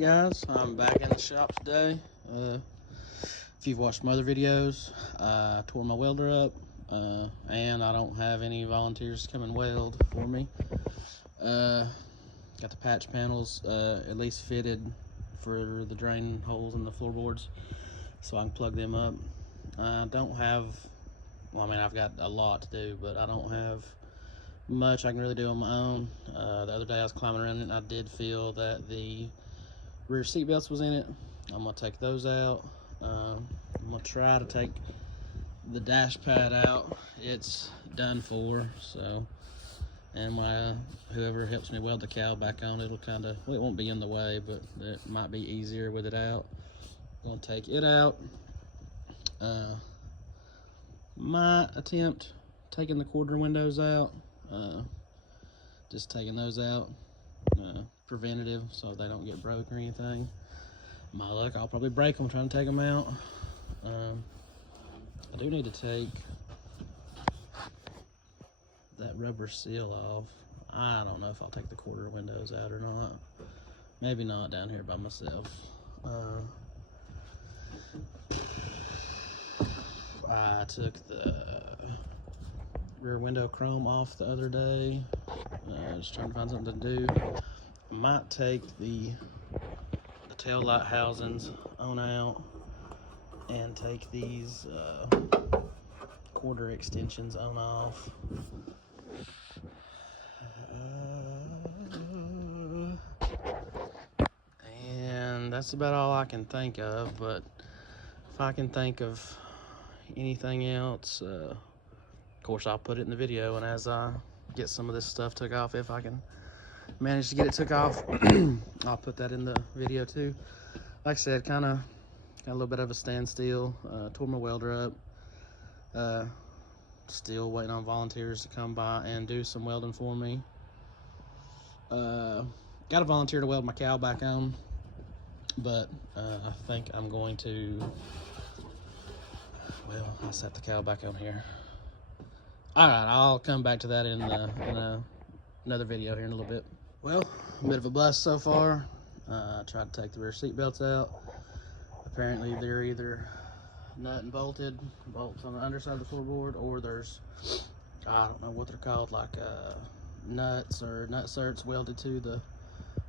Alright guys, I'm back in the shop today. If you've watched my other videos, I tore my welder up, and I don't have any volunteers to come and weld for me. Got the patch panels at least fitted for the drain holes in the floorboards, so I can plug them up. I don't have, well, I mean, I've got a lot to do, but I don't have much I can really do on my own. The other day I was climbing around it and I did feel that the rear seat belts was in it. I'm gonna take those out. I'm gonna try to take the dash pad out. It's done for, so, and my whoever helps me weld the cowl back on, it'll kind of, well, it won't be in the way, but it might be easier with it out. I'm gonna take it out. Might attempt taking the quarter windows out, just taking those out, preventative, so they don't get broke or anything. My luck, I'll probably break them trying to take them out. I do need to take that rubber seal off. I don't know if I'll take the quarter windows out or not. Maybe not down here by myself. I took the rear window chrome off the other day. Just trying to find something to do. I might take the tail light housings on out and take these quarter extensions on off. And that's about all I can think of, but if I can think of anything else, of course I'll put it in the video, and as I get some of this stuff took off, if I can manage to get it took off, I'll put that in the video too. Like I said, kind of got a little bit of a standstill. Tore my welder up. Still waiting on volunteers to come by and do some welding for me. Got a volunteer to weld my cowl back on, but I think I'm going to, well, I'll set the cowl back on here. Alright, I'll come back to that in another video here in a little bit. Well, a bit of a bust so far. I tried to take the rear seat belts out. Apparently they're either nut and bolted, bolts on the underside of the floorboard, or there's, I don't know what they're called, like nuts or nut certs welded to the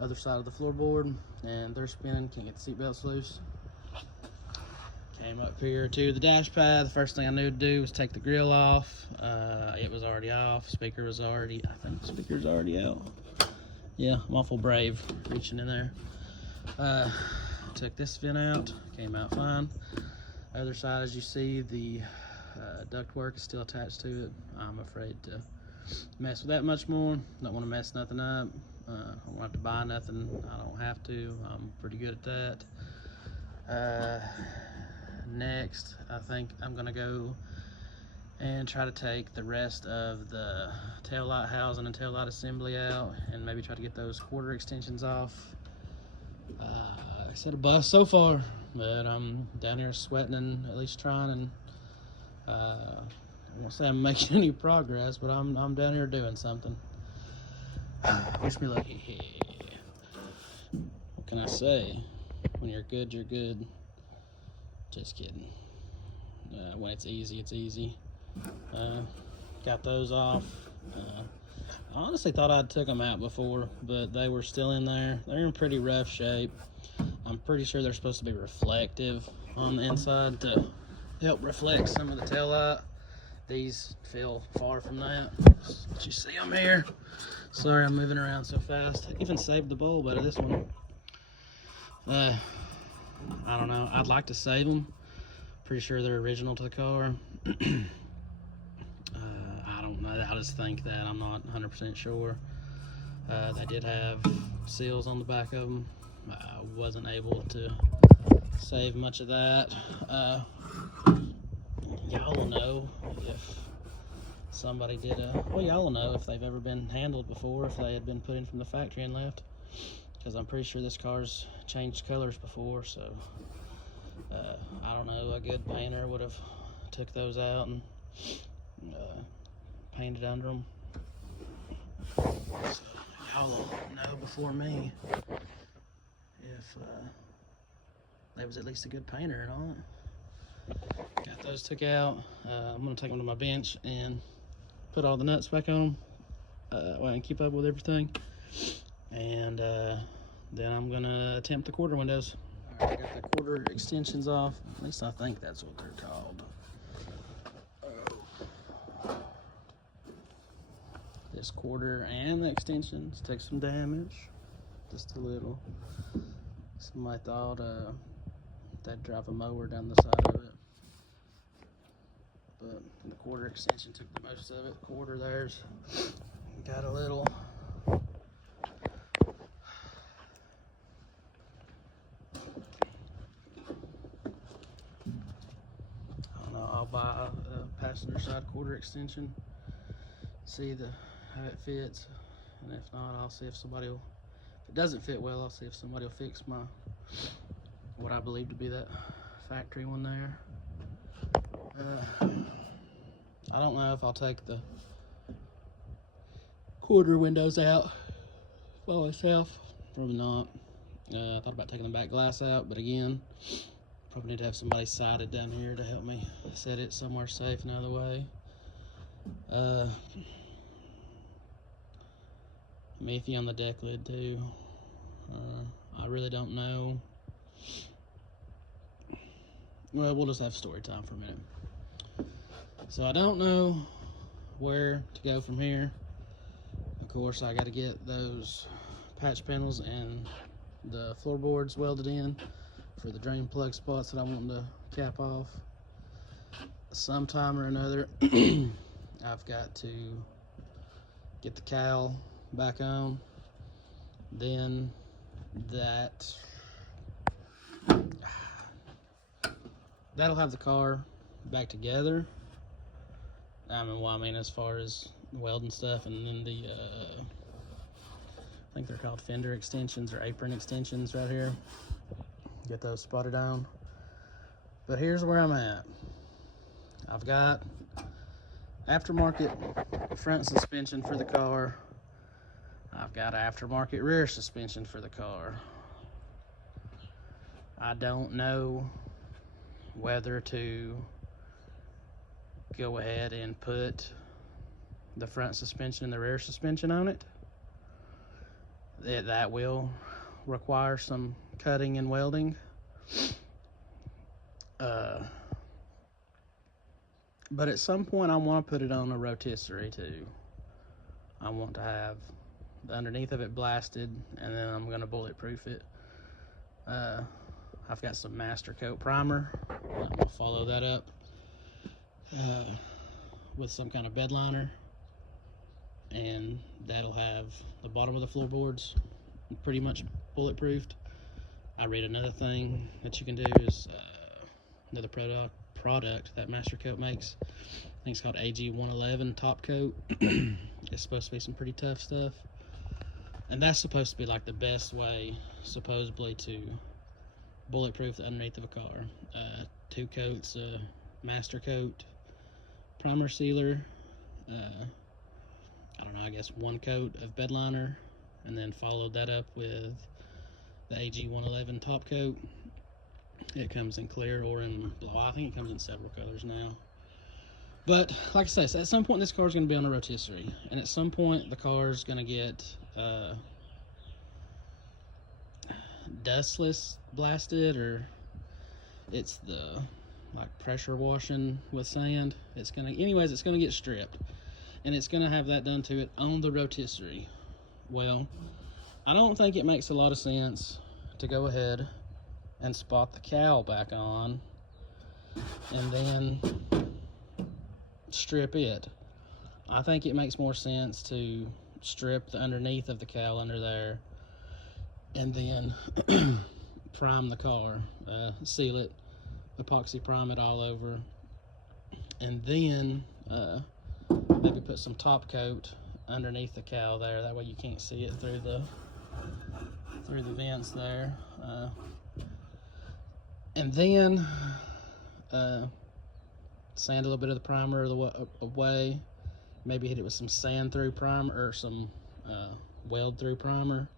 other side of the floorboard, and they're spinning, can't get the seat belts loose. Came up here to the dash pad. The first thing I knew to do was take the grill off. It was already off. Speaker was already, I think the speaker's already out. Yeah, I'm awful brave reaching in there. Took this vent out, came out fine. Other side, as you see, the ductwork is still attached to it. I'm afraid to mess with that much more. Don't want to mess nothing up. I don't have to buy nothing. I don't have to. I'm pretty good at that. Next, I think I'm gonna go and try to take the rest of the tail light housing and tail light assembly out, and maybe try to get those quarter extensions off. I said a bust so far, but I'm down here sweating and at least trying, and I won't say I'm making any progress, but I'm down here doing something. Wish me luck. What can I say? When you're good, you're good. Just kidding. When it's easy, it's easy. Got those off. I honestly thought I'd took them out before, but they were still in there. They're in pretty rough shape. I'm pretty sure they're supposed to be reflective on the inside to help reflect some of the tail light. These feel far from that. But you see them here. Sorry, I'm moving around so fast. I even saved the bulb out of this one. I don't know. I'd like to save them. Pretty sure they're original to the car. I don't know. I just think that. I'm not 100% sure. They did have seals on the back of them. I wasn't able to save much of that. Y'all will know if somebody did well, y'all will know if they've ever been handled before, if they had been put in from the factory and left, because I'm pretty sure this car's changed colors before, so I don't know, a good painter would have took those out and painted under them. So y'all will know before me if They was at least a good painter and all it. Got those took out. I'm gonna take them to my bench and put all the nuts back on them. Well, I can keep up with everything. And then I'm gonna attempt the quarter windows. All right, I got the quarter extensions off. At least I think that's what they're called. This quarter and the extensions took some damage, just a little. Somebody thought they'd drive a mower down the side of it, but the quarter extension took the most of it. The quarter there's got a little. I don't know. I'll buy a passenger side quarter extension. See how it fits, and if not, I'll see if somebody will. If it doesn't fit well, I'll see if somebody will fix what I believe to be that factory one there. I don't know if I'll take the quarter windows out by myself. Probably not. I thought about taking the back glass out, but again, probably need to have somebody sighted down here to help me set it somewhere safe and out of the way. Maybe on the deck lid too. I really don't know. Well, we'll just have story time for a minute. So I don't know where to go from here. Of course, I got to get those patch panels and the floorboards welded in for the drain plug spots that I want to cap off. Sometime or another, I've got to get the cowl back on. Then that'll have the car back together. I mean, as far as welding stuff, and then the I think they're called fender extensions or apron extensions right here. Get those spotted on. But here's where I'm at. I've got aftermarket front suspension for the car. I've got aftermarket rear suspension for the car. I don't know whether to go ahead and put the front suspension and the rear suspension on it. That will require some cutting and welding. But at some point I want to put it on a rotisserie too. I want to have the underneath of it blasted, and then I'm going to bulletproof it. I've got some Master Coat primer. I'm going to follow that up with some kind of bed liner, and that'll have the bottom of the floorboards pretty much bulletproofed. I read another thing that you can do is another product that Master Coat makes. I think it's called AG 111 top coat. It's supposed to be some pretty tough stuff, and that's supposed to be like the best way supposedly to bulletproof the underneath of a car. 2 coats Master Coat primer sealer, I don't know, I guess 1 coat of bed liner, and then followed that up with the AG 111 top coat. It comes in clear or in blue. I think it comes in several colors now. But like I say, so at some point this car is going to be on a rotisserie, and at some point the car is going to get dustless blasted, or it's the like pressure washing with sand. It's gonna get stripped, and it's gonna have that done to it on the rotisserie. Well, I don't think it makes a lot of sense to go ahead and spot the cowl back on and then strip it. I think it makes more sense to strip the underneath of the cowl under there and then prime the car, seal it, epoxy prime it all over, and then maybe put some top coat underneath the cowl there. That way you can't see it through the vents there. And then sand a little bit of the primer away. Maybe hit it with some sand through primer or some weld through primer.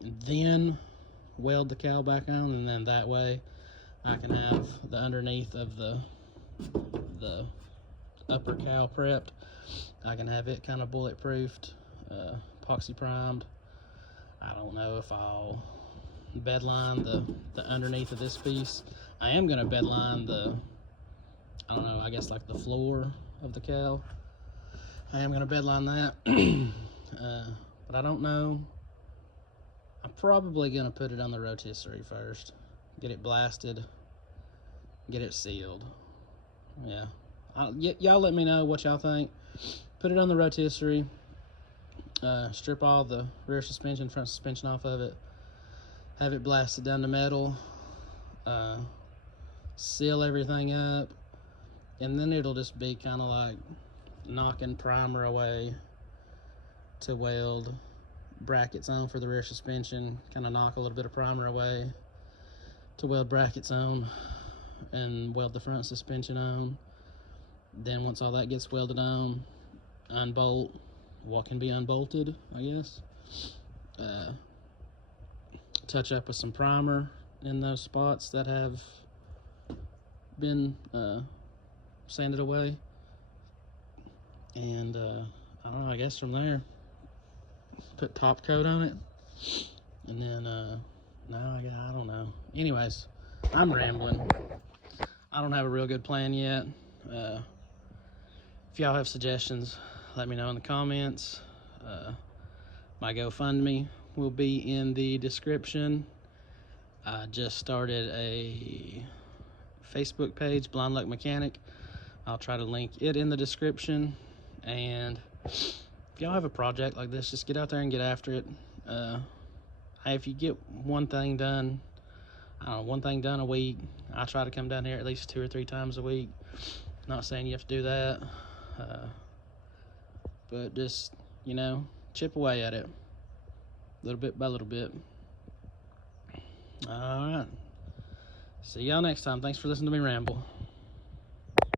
And then weld the cowl back on, and then that way I can have the underneath of the upper cowl prepped. I can have it kind of bulletproofed, epoxy primed. I don't know if I'll bedline the underneath of this piece. I am gonna bedline I don't know, I guess like the floor of the cowl. I am gonna bedline that, but I don't know. I'm probably gonna put it on the rotisserie first, get it blasted, get it sealed. Yeah, y'all let me know what y'all think. Put it on the rotisserie, strip all the rear suspension, front suspension off of it, have it blasted down to metal, seal everything up, and then it'll just be kind of like knocking primer away to weld brackets on for the rear suspension, kind of knock a little bit of primer away to weld brackets on and weld the front suspension on. Then once all that gets welded on, unbolt what can be unbolted, I guess. Touch up with some primer in those spots that have been sanded away, and I don't know, I guess from there put top coat on it, and then I don't know. Anyways, I'm rambling. I don't have a real good plan yet. If y'all have suggestions, let me know in the comments. My GoFundMe will be in the description. I just started a Facebook page, Blind Luck Mechanic. I'll try to link it in the description. And if y'all have a project like this, just get out there and get after it. Hey, if you get one thing done, I don't know, one thing done a week, I try to come down here at least 2 or 3 times a week. Not saying you have to do that, but just, you know, chip away at it, little bit by little bit. All right, see y'all next time. Thanks for listening to me ramble.